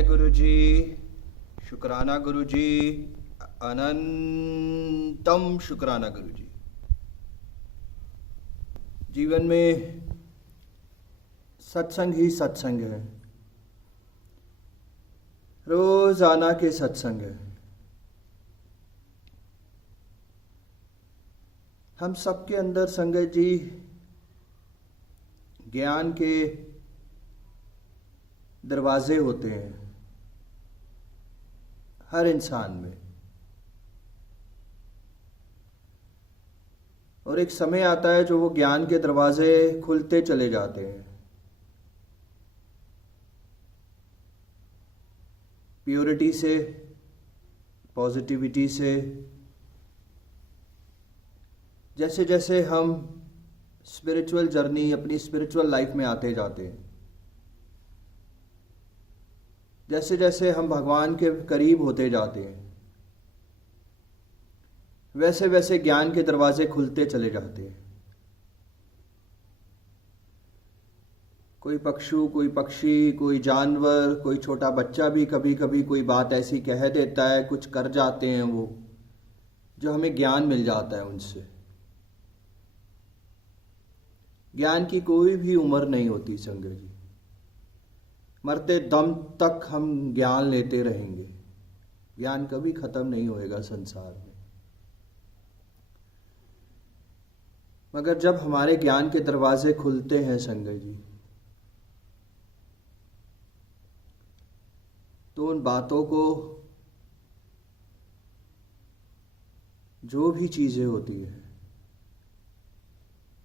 जय गुरु जी, शुक्राना गुरु जी, अनंतम शुक्राना गुरु जी। जीवन में सत्संग ही सत्संग है, रोजाना के सत्संग है। हम सबके अंदर संगत जी ज्ञान के दरवाजे होते हैं, हर इंसान में। और एक समय आता है जो वो ज्ञान के दरवाजे खुलते चले जाते हैं। प्योरिटी से, पॉजिटिविटी से, जैसे जैसे हम स्पिरिचुअल जर्नी, अपनी स्पिरिचुअल लाइफ में आते जाते हैं, जैसे जैसे हम भगवान के करीब होते जाते हैं, वैसे वैसे ज्ञान के दरवाजे खुलते चले जाते हैं। कोई पक्षु, कोई पक्षी, कोई जानवर, कोई छोटा बच्चा भी कभी कभी कोई बात ऐसी कह देता है, कुछ कर जाते हैं वो, जो हमें ज्ञान मिल जाता है उनसे। ज्ञान की कोई भी उम्र नहीं होती संगत जी। मरते दम तक हम ज्ञान लेते रहेंगे, ज्ञान कभी खत्म नहीं होएगा संसार में। मगर जब हमारे ज्ञान के दरवाजे खुलते हैं संगत जी, तो उन बातों को, जो भी चीजें होती है,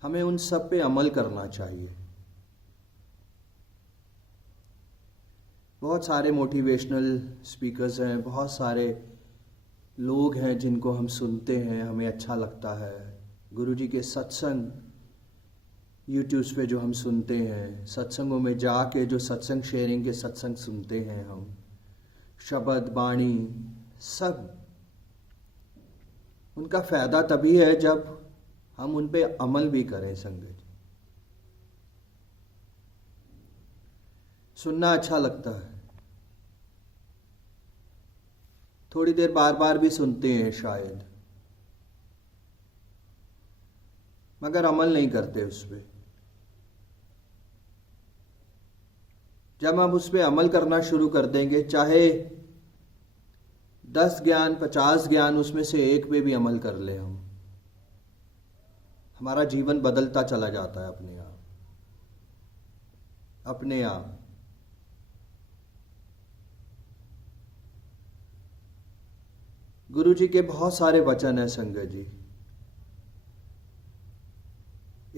हमें उन सब पे अमल करना चाहिए। बहुत सारे मोटिवेशनल स्पीकर्स हैं, बहुत सारे लोग हैं जिनको हम सुनते हैं, हमें अच्छा लगता है। गुरुजी के सत्संग यूट्यूब पे जो हम सुनते हैं, सत्संगों में जाके जो सत्संग शेयरिंग के सत्संग सुनते हैं हम, शब्द वाणी सब, उनका फ़ायदा तभी है जब हम उन पे अमल भी करें संगत। सुनना अच्छा लगता है, थोड़ी देर बार बार भी सुनते हैं शायद, मगर अमल नहीं करते उस पर। जब हम उस पर अमल करना शुरू कर देंगे, चाहे 10 ज्ञान 50 ज्ञान उसमें से एक पे भी अमल कर ले हम, हमारा जीवन बदलता चला जाता है अपने आप, अपने आप। गुरु जी के बहुत सारे वचन हैं संगत जी,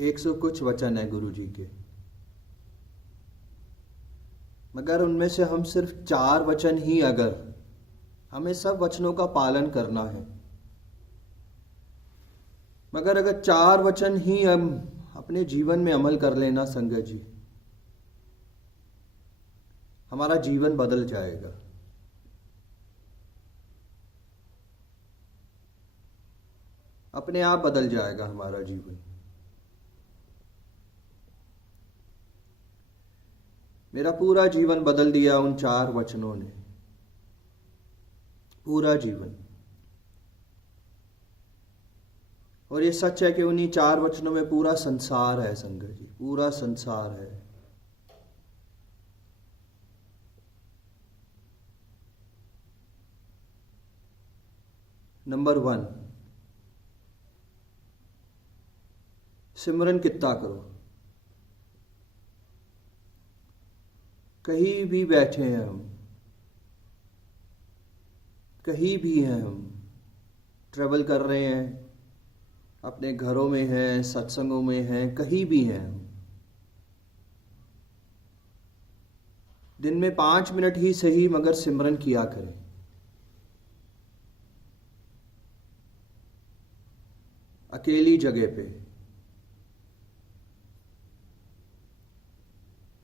100 कुछ वचन है गुरु जी के, मगर उनमें से हम सिर्फ 4 वचन ही, अगर हमें सब वचनों का पालन करना है, मगर अगर 4 वचन ही हम अपने जीवन में अमल कर लेना संगत जी, हमारा जीवन बदल जाएगा। अपने आप बदल जाएगा हमारा जीवन। मेरा पूरा जीवन बदल दिया उन 4 वचनों ने, पूरा जीवन। और ये सच है कि उन्हीं 4 वचनों में पूरा संसार है संगत जी, पूरा संसार है। नंबर 1, सिमरन कितना करो। कहीं भी बैठे हैं हम, कहीं भी हैं हम, ट्रैवल कर रहे हैं, अपने घरों में हैं, सत्संगों में हैं, कहीं भी हैं हम, दिन में 5 मिनट ही सही मगर सिमरन किया करें। अकेली जगह पे,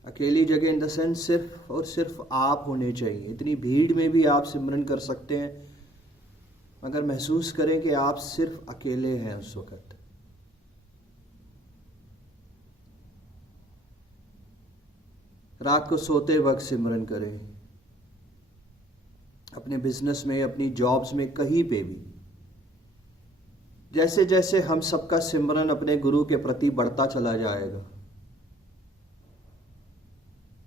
अकेली जगह इन द सेंस सिर्फ और सिर्फ आप होने चाहिए। इतनी भीड़ में भी आप सिमरन कर सकते हैं, मगर महसूस करें कि आप सिर्फ अकेले हैं उस वक्त। रात को सोते वक्त सिमरन करें, अपने बिजनेस में, अपनी जॉब्स में, कहीं पे भी जैसे जैसे हम सबका सिमरन अपने गुरु के प्रति बढ़ता चला जाएगा,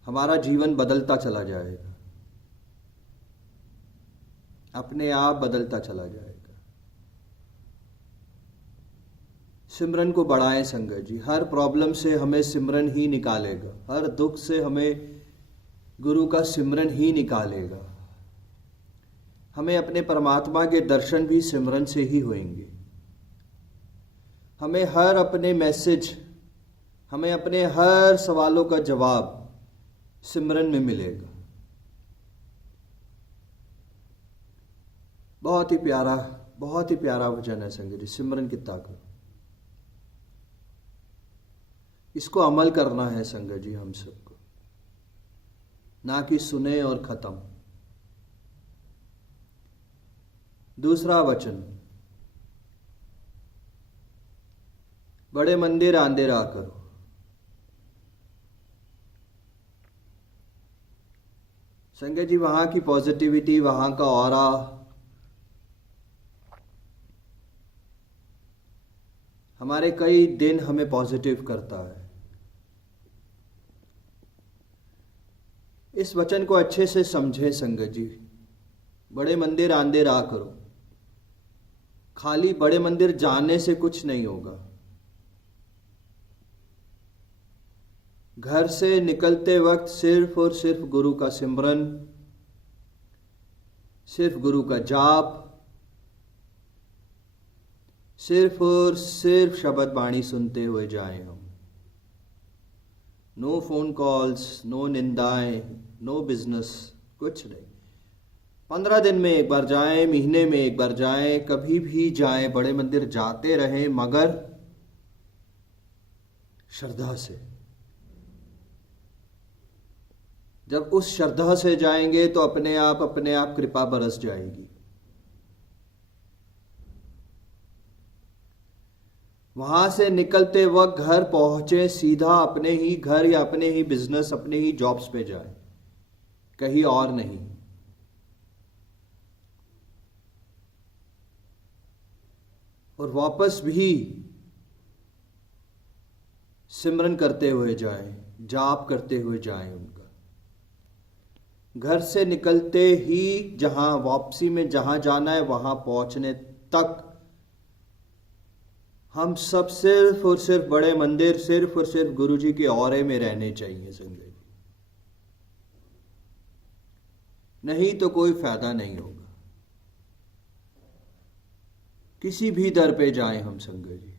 हमारा जीवन बदलता चला जाएगा, अपने आप बदलता चला जाएगा। सिमरन को बढ़ाएं संगत जी। हर प्रॉब्लम से हमें सिमरन ही निकालेगा, हर दुख से हमें गुरु का सिमरन ही निकालेगा। हमें अपने परमात्मा के दर्शन भी सिमरन से ही होंगे। हमें अपने हर सवालों का जवाब सिमरन में मिलेगा। बहुत ही प्यारा वचन है संगत जी, सिमरन की ताकत। इसको अमल करना है संगत जी हम सबको, ना कि सुने और खत्म। दूसरा वचन, बड़े मंदिर अंधेरा करो। संगत जी, वहां की पॉजिटिविटी, वहां का ऑरा हमारे कई दिन हमें पॉजिटिव करता है। इस वचन को अच्छे से समझें संगत जी। बड़े मंदिर अंधेरा करो। खाली बड़े मंदिर जाने से कुछ नहीं होगा। घर से निकलते वक्त सिर्फ और सिर्फ गुरु का सिमरन, सिर्फ गुरु का जाप, सिर्फ और सिर्फ शब्द बाणी सुनते हुए जाएं हम। नो फोन कॉल्स, नो निंदाएं, नो बिजनेस, कुछ नहीं। 15 दिन में एक बार जाएं, महीने में एक बार जाएं, कभी भी जाएं, बड़े मंदिर जाते रहें, मगर श्रद्धा से। जब उस श्रद्धा से जाएंगे तो अपने आप कृपा बरस जाएगी। वहां से निकलते वक्त घर पहुंचे, सीधा अपने ही घर या अपने ही बिजनेस, अपने ही जॉब्स पे जाए, कहीं और नहीं। और वापस भी सिमरन करते हुए जाएं, जाप करते हुए जाएं उनका। घर से निकलते ही जहां वापसी में जहां जाना है वहां पहुंचने तक हम सब सिर्फ और सिर्फ बड़े मंदिर, सिर्फ और सिर्फ गुरु जी के औरे में रहने चाहिए संगत जी। नहीं तो कोई फायदा नहीं होगा। किसी भी दर पे जाएं हम संगत जी,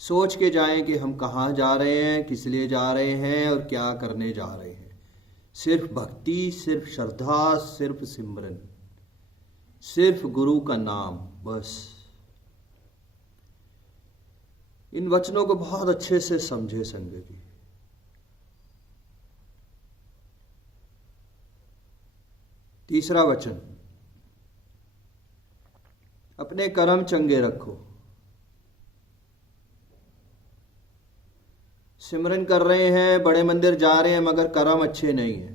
सोच के जाएं कि हम कहाँ जा रहे हैं, किस लिए जा रहे हैं और क्या करने जा रहे हैं। सिर्फ भक्ति, सिर्फ श्रद्धा, सिर्फ सिमरन, सिर्फ गुरु का नाम, बस। इन वचनों को बहुत अच्छे से समझे संगत जी। तीसरा वचन, अपने कर्म चंगे रखो। सिमरन कर रहे हैं, बड़े मंदिर जा रहे हैं, मगर कर्म अच्छे नहीं हैं,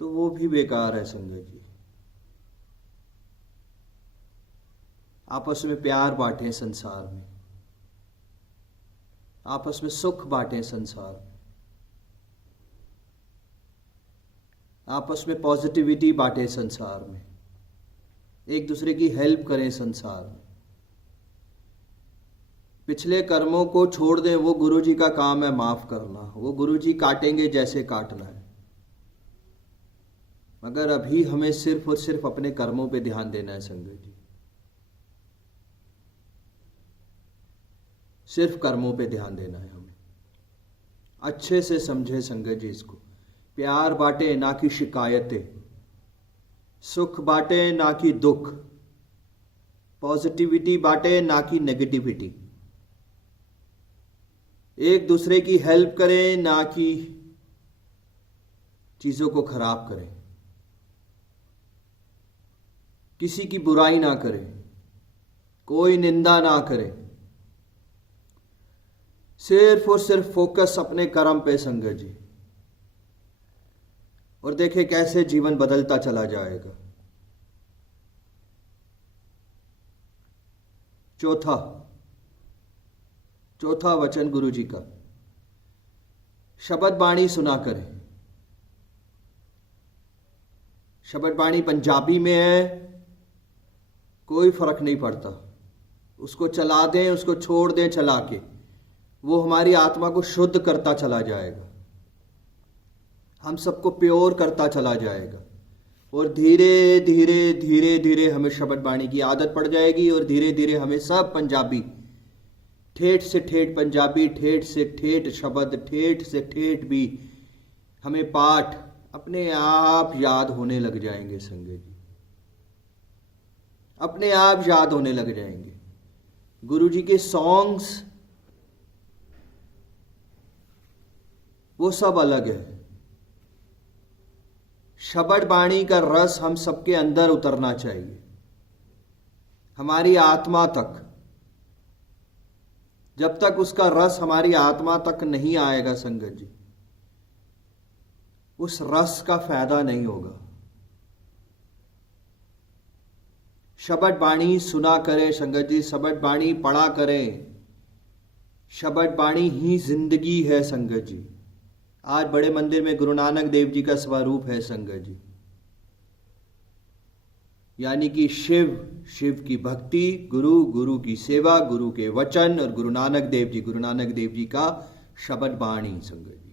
तो वो भी बेकार है संगत जी। आपस में प्यार बांटें संसार में, आपस में सुख बांटें संसार में, आपस में पॉजिटिविटी बांटें संसार में, एक दूसरे की हेल्प करें संसार में। पिछले कर्मों को छोड़ दें, वो गुरु जी का काम है माफ करना। वो गुरु जी काटेंगे जैसे काटना है, मगर अभी हमें सिर्फ और सिर्फ अपने कर्मों पे ध्यान देना है संगत जी। सिर्फ कर्मों पे ध्यान देना है हमें। अच्छे से समझे संगत जी इसको। प्यार बांटे ना कि शिकायतें, सुख बांटे ना कि दुख, पॉजिटिविटी बांटे ना कि नेगेटिविटी। एक दूसरे की हेल्प करें ना कि चीजों को खराब करें। किसी की बुराई ना करें, कोई निंदा ना करें। सिर्फ और सिर्फ फोकस अपने कर्म पे संगत जी। और देखें कैसे जीवन बदलता चला जाएगा। चौथा वचन गुरु जी का, शब्द बाणी सुना करें। शब्द बाणी पंजाबी में है, कोई फर्क नहीं पड़ता, उसको चला दें, उसको छोड़ दें चला के, वो हमारी आत्मा को शुद्ध करता चला जाएगा, हम सबको प्योर करता चला जाएगा। और धीरे धीरे धीरे धीरे हमें शब्द बाणी की आदत पड़ जाएगी और धीरे धीरे हमें सब पंजाबी, ठेठ से ठेठ पंजाबी, ठेठ से ठेठ शब्द, ठेठ से ठेठ भी हमें पाठ अपने आप याद होने लग जाएंगे संगत जी, अपने आप याद होने लग जाएंगे। गुरु जी के सॉन्ग्स वो सब अलग है। शब्द बाणी का रस हम सबके अंदर उतरना चाहिए, हमारी आत्मा तक। जब तक उसका रस हमारी आत्मा तक नहीं आएगा संगत जी, उस रस का फायदा नहीं होगा। शब्द बाणी सुना करें संगत जी, शब्द बाणी पढ़ा करें। शब्द बाणी ही जिंदगी है संगत जी। आज बड़े मंदिर में गुरु नानक देव जी का स्वरूप है संगत जी, यानी कि शिव, शिव की भक्ति, गुरु, गुरु की सेवा, गुरु के वचन और गुरु नानक देव जी का शब्द बाणी संगत जी।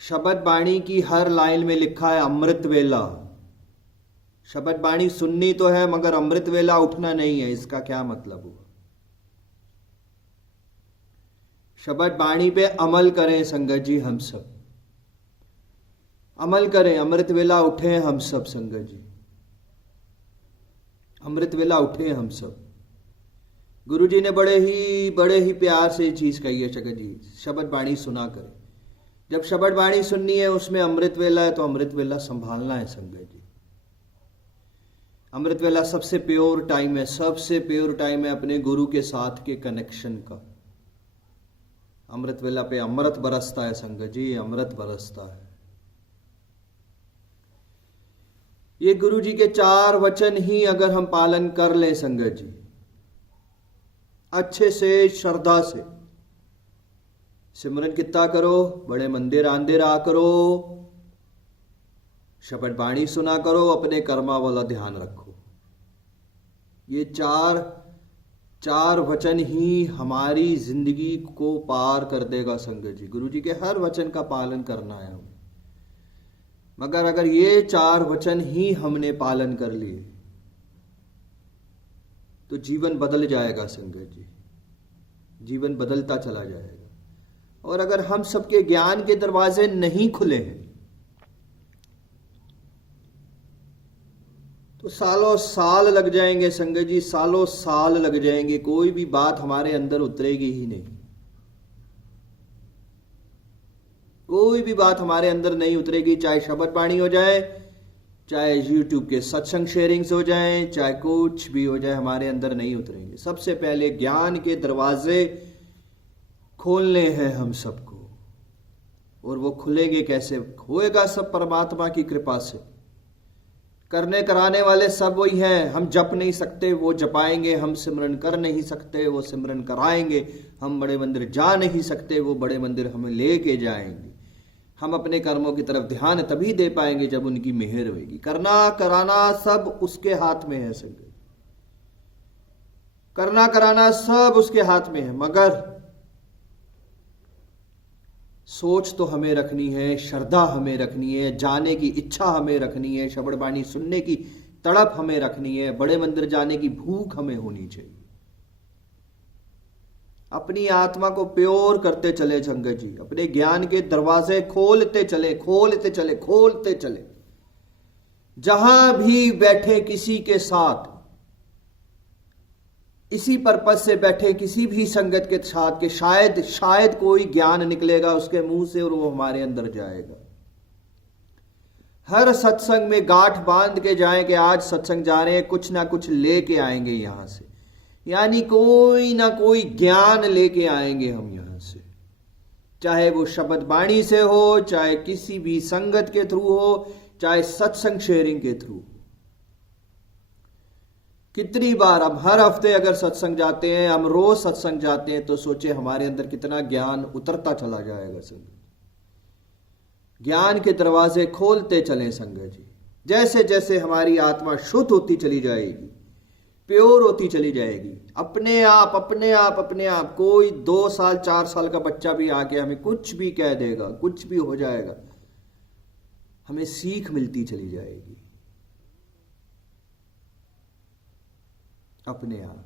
शब्द बाणी की हर लाइन में लिखा है अमृत वेला। शब्द बाणी सुननी तो है मगर अमृत वेला उठना नहीं है, इसका क्या मतलब हुआ? शब्द बाणी पे अमल करें संगत जी, हम सब अमल करें, अमृत वेला उठे हम सब संगत जी, अमृत वेला उठे हम सब। गुरु जी ने बड़े ही प्यार से चीज कही है संगत जी, शब्द बाणी सुना करें। जब शब्द बाणी सुननी है, उसमें अमृत वेला है तो अमृत वेला संभालना है संगत जी। अमृत वेला सबसे प्योर टाइम है, सबसे प्योर टाइम है अपने गुरु के साथ के कनेक्शन का। अमृत वेला पे अमृत बरसता है संगत जी, अमृत बरसता है। ये गुरु जी के 4 वचन ही अगर हम पालन कर लें संगत जी, अच्छे से, श्रद्धा से, सिमरन कितना करो, बड़े मंदिर आंदे रहा करो, शब्द बाणी सुना करो, अपने कर्मा वाला ध्यान रखो। ये चार वचन ही हमारी जिंदगी को पार कर देगा संगत जी। गुरु जी के हर वचन का पालन करना है हमें, मगर अगर ये 4 वचन ही हमने पालन कर लिए तो जीवन बदल जाएगा संगत जी, जीवन बदलता चला जाएगा। और अगर हम सबके ज्ञान के दरवाजे नहीं खुले हैं तो सालों साल लग जाएंगे संगत जी, सालों साल लग जाएंगे, कोई भी बात हमारे अंदर उतरेगी ही नहीं, कोई भी बात हमारे अंदर नहीं उतरेगी। चाहे शब्द बाणी हो जाए, चाहे यूट्यूब के सत्संग शेयरिंग्स हो जाए, चाहे कुछ भी हो जाए, हमारे अंदर नहीं उतरेंगे। सबसे पहले ज्ञान के दरवाजे खोलने हैं हम सबको, और वो खुलेंगे कैसे? होएगा सब परमात्मा की कृपा से। करने कराने वाले सब वही हैं। हम जप नहीं सकते, वो जपाएंगे। हम सिमरन कर नहीं सकते, वो सिमरन कराएंगे। हम बड़े मंदिर जा नहीं सकते, वो बड़े मंदिर हमें लेके जाएंगे। हम अपने कर्मों की तरफ ध्यान तभी दे पाएंगे जब उनकी मेहर होगी। करना कराना सब उसके हाथ में है संगत, करना कराना सब उसके हाथ में है, मगर सोच तो हमें रखनी है, श्रद्धा हमें रखनी है, जाने की इच्छा हमें रखनी है, शब्द बाणी सुनने की तड़प हमें रखनी है, बड़े मंदिर जाने की भूख हमें होनी चाहिए। अपनी आत्मा को प्योर करते चले संगत जी, अपने ज्ञान के दरवाजे खोलते चले, खोलते चले, खोलते चले। जहां भी बैठे किसी के साथ, इसी पर्पस से बैठे किसी भी संगत के साथ के शायद कोई ज्ञान निकलेगा उसके मुंह से और वो हमारे अंदर जाएगा। हर सत्संग में गांठ बांध के जाएं कि आज सत्संग जा रहे हैं, कुछ ना कुछ लेके आएंगे यहां से, यानी कोई ना कोई ज्ञान लेके आएंगे हम यहां से। चाहे वो शब्द बाणी से हो, चाहे किसी भी संगत के थ्रू हो, चाहे सत्संग शेयरिंग के थ्रू। कितनी बार हम हर हफ्ते अगर सत्संग जाते हैं, हम रोज सत्संग जाते हैं, तो सोचे हमारे अंदर कितना ज्ञान उतरता चला जाएगा। संगत ज्ञान के दरवाजे खोलते चलें संगत जी। जैसे जैसे हमारी आत्मा शुद्ध होती चली जाएगी, प्योर होती चली जाएगी, अपने आप अपने आप अपने आप। कोई 2 साल 4 साल का बच्चा भी आके हमें कुछ भी कह देगा, कुछ भी हो जाएगा, हमें सीख मिलती चली जाएगी अपने आप।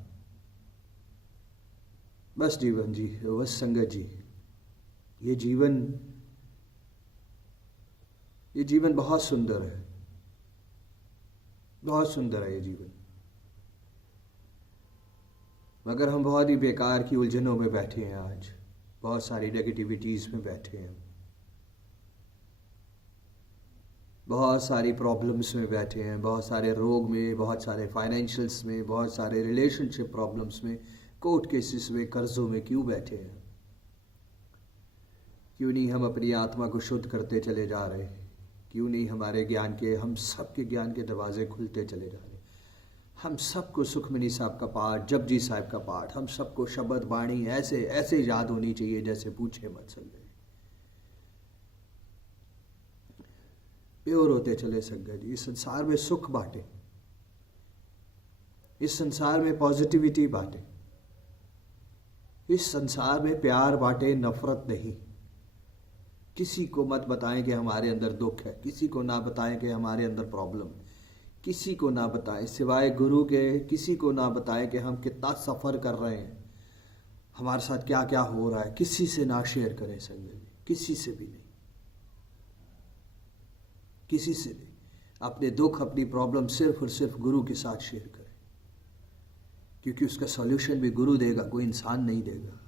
बस जीवन जी, बस संगत जी, ये जीवन बहुत सुंदर है, बहुत सुंदर है ये जीवन। मगर हम बहुत ही बेकार की उलझनों में बैठे हैं आज, बहुत सारी नेगेटिविटीज में बैठे हैं, बहुत सारी प्रॉब्लम्स में बैठे हैं, बहुत सारे रोग में, बहुत सारे फाइनेंशियल्स में, बहुत सारे रिलेशनशिप प्रॉब्लम्स में, कोर्ट केसेस में, कर्जों में क्यों बैठे हैं? क्यों नहीं हम अपनी आत्मा को शुद्ध करते चले जा रहे? क्यों नहीं हमारे ज्ञान के, हम सबके ज्ञान के दरवाजे खुलते चले जा रहे? हम सबको सुखमनी साहब का पाठ, जपजी साहब का पाठ, हम सबको शब्द बाणी ऐसे ऐसे याद होनी चाहिए जैसे पूछे मत संगत। प्योर होते चले संगत जी। इस संसार में सुख बांटे, इस संसार में पॉजिटिविटी बांटे, इस संसार में प्यार बांटे, नफरत नहीं। किसी को मत बताएं कि हमारे अंदर दुख है, किसी को ना बताएं कि हमारे अंदर प्रॉब्लम, किसी को ना बताएं सिवाय गुरु के, किसी को ना बताएं कि हम कितना सफ़र कर रहे हैं, हमारे साथ क्या क्या हो रहा है। किसी से ना शेयर करें संगत जी, किसी से भी नहीं, किसी से नहीं। अपने दुख, अपनी प्रॉब्लम सिर्फ और सिर्फ गुरु के साथ शेयर करें, क्योंकि उसका सॉल्यूशन भी गुरु देगा, कोई इंसान नहीं देगा।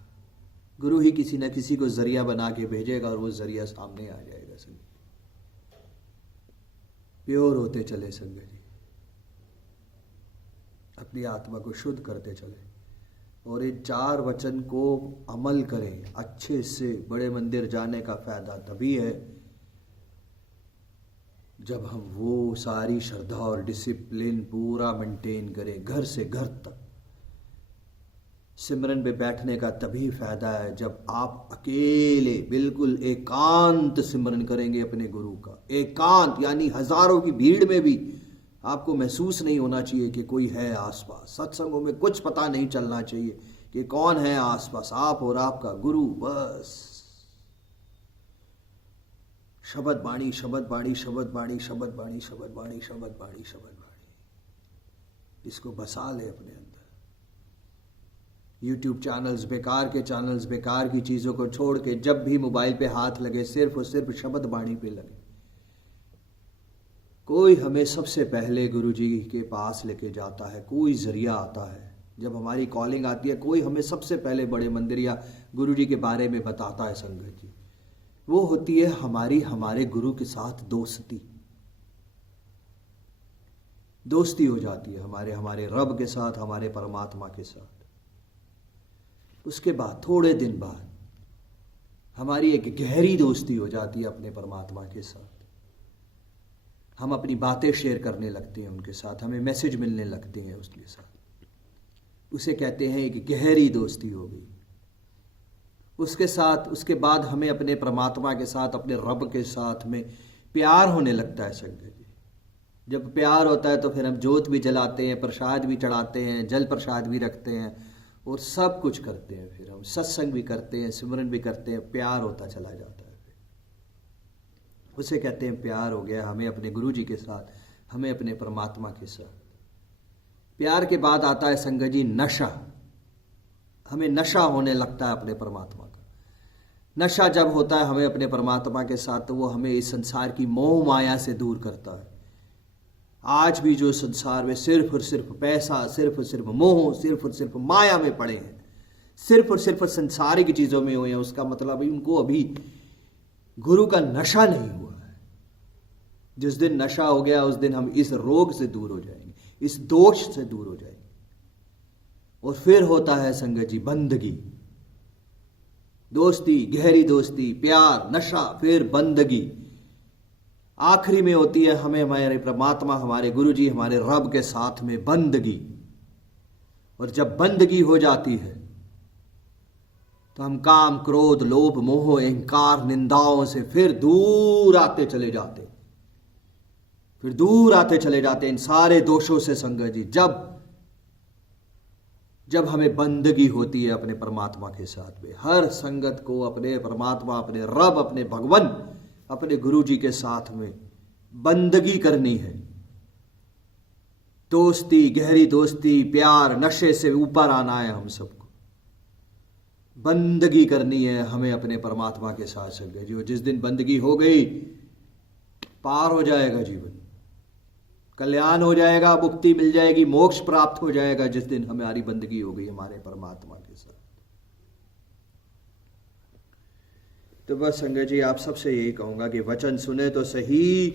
गुरु ही किसी न किसी को जरिया बना के भेजेगा और वो जरिया सामने आ जाएगा संगत। प्योर होते चले संगत जी, अपनी आत्मा को शुद्ध करते चले और इन 4 वचन को अमल करें अच्छे से। बड़े मंदिर जाने का फायदा तभी है जब हम वो सारी श्रद्धा और डिसिप्लिन पूरा मेंटेन करें, घर से घर तक। सिमरन पे बैठने का तभी फायदा है जब आप अकेले बिल्कुल एकांत सिमरन करेंगे अपने गुरु का। एकांत यानी हजारों की भीड़ में भी आपको महसूस नहीं होना चाहिए कि कोई है आसपास। सत्संगों में कुछ पता नहीं चलना चाहिए कि कौन है आसपास, आप और आपका गुरु। बस शब्द बाणी, शब्द बाणी, शब्द बाणी, शब्द बाणी, शब्द बाणी, शब्द बाणी, शब्द बाणी। इसको बसा ले अपने अंदर। यूट्यूब चैनल्स, बेकार के चैनल्स, बेकार की चीज़ों को छोड़ के जब भी मोबाइल पे हाथ लगे सिर्फ और सिर्फ शब्द बाणी पे लगे। कोई हमें सबसे पहले गुरु जी के पास लेके जाता है, कोई जरिया आता है। जब हमारी कॉलिंग आती है, कोई हमें सबसे पहले बड़े मंदिर या गुरु जी के बारे में बताता है संगत जी। वो होती है हमारे गुरु के साथ दोस्ती। दोस्ती हो जाती है हमारे रब के साथ, हमारे परमात्मा के साथ। उसके बाद थोड़े दिन बाद हमारी एक गहरी दोस्ती हो जाती है अपने परमात्मा के साथ। हम अपनी बातें शेयर करने लगते हैं उनके साथ, हमें मैसेज मिलने लगते हैं उसके साथ। उसे कहते हैं एक गहरी दोस्ती हो गई। उसके बाद हमें अपने परमात्मा के साथ, अपने रब के साथ में प्यार होने लगता है संगत जी। जब प्यार होता है तो फिर हम जोत भी जलाते हैं, प्रसाद भी चढ़ाते हैं, जल प्रसाद भी रखते हैं और सब कुछ करते हैं। फिर हम सत्संग भी करते हैं, सिमरन भी करते हैं। प्यार होता चला जाता है। उसे कहते हैं प्यार हो गया हमें अपने गुरु जी के साथ, हमें अपने परमात्मा के साथ। प्यार के बाद आता है संगत जी नशा। हमें नशा होने लगता है अपने परमात्मा का। नशा जब होता है हमें अपने परमात्मा के साथ, तो वो हमें इस संसार की मोह माया से दूर करता है। आज भी जो संसार में सिर्फ और सिर्फ पैसा, सिर्फ और सिर्फ मोह, सिर्फ और सिर्फ माया में पड़े हैं, सिर्फ और सिर्फ संसारिक चीजों में हुए हैं, उसका मतलब उनको अभी गुरु का नशा नहीं हुआ है। जिस दिन नशा हो गया उस दिन हम इस रोग से दूर हो जाएंगे, इस दोष से दूर हो जाएंगे। और फिर होता है संगत जी बंदगी। दोस्ती, गहरी दोस्ती, प्यार, नशा, फिर बंदगी। आखिरी में होती है हमें हमारे परमात्मा, हमारे गुरुजी, हमारे रब के साथ में बंदगी। और जब बंदगी हो जाती है तो हम काम, क्रोध, लोभ, मोह, अहंकार, निंदाओं से फिर दूर आते चले जाते, फिर दूर आते चले जाते इन सारे दोषों से। संगत जी, जब हमें बंदगी होती है अपने परमात्मा के साथ में, हर संगत को अपने परमात्मा, अपने रब, अपने भगवान, अपने गुरु जी के साथ में बंदगी करनी है। दोस्ती, गहरी दोस्ती, प्यार, नशे से ऊपर आना है हम सबको। बंदगी करनी है हमें अपने परमात्मा के साथ संगत जी। जिस दिन बंदगी हो गई, पार हो जाएगा जीवन, कल्याण हो जाएगा, मुक्ति मिल जाएगी, मोक्ष प्राप्त हो जाएगा जिस दिन हमारी बंदगी हो गई हमारे परमात्मा के साथ। तो बस संगत जी, आप सबसे यही कहूंगा कि वचन सुने तो सही,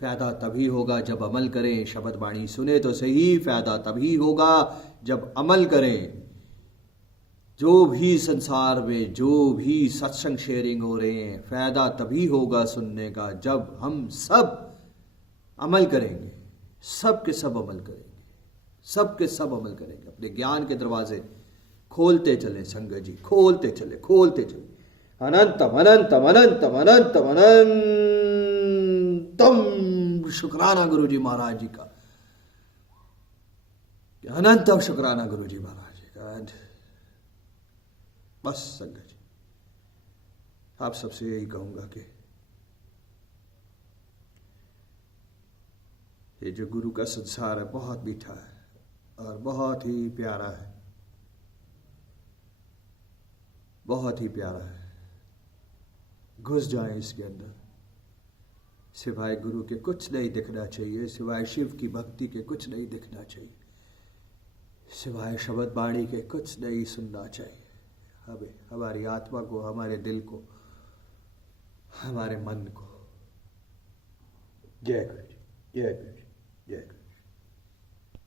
फायदा तभी होगा जब अमल करें। शब्द वाणी सुने तो सही, फायदा तभी होगा जब अमल करें। जो भी संसार में जो भी सत्संग शेयरिंग हो रहे हैं, फायदा तभी होगा सुनने का जब हम सब अमल करेंगे। सब के सब अमल करेंगे, सब के सब अमल करेंगे। अपने ज्ञान के दरवाजे खोलते चले संगत जी, खोलते चले, खोलते चले। अनंतम अनंतम अनंतम अनंतम अनंतम शुक्राना गुरु जी महाराज जी का, अनंतम शुक्राना गुरु जी महाराज जी का। बस संगत जी, आप सबसे यही कहूंगा कि ये जो गुरु का संसार है बहुत मीठा है और बहुत ही प्यारा है, बहुत ही प्यारा है। घुस जाए इसके अंदर। सिवाय गुरु के कुछ नहीं दिखना चाहिए, सिवाय शिव की भक्ति के कुछ नहीं दिखना चाहिए, सिवाय शब्द वाणी के कुछ नहीं सुनना चाहिए। हमें, हमारी आत्मा को, हमारे दिल को, हमारे मन को। जय गुरु जी, जय गुरु जी, जय गुरु।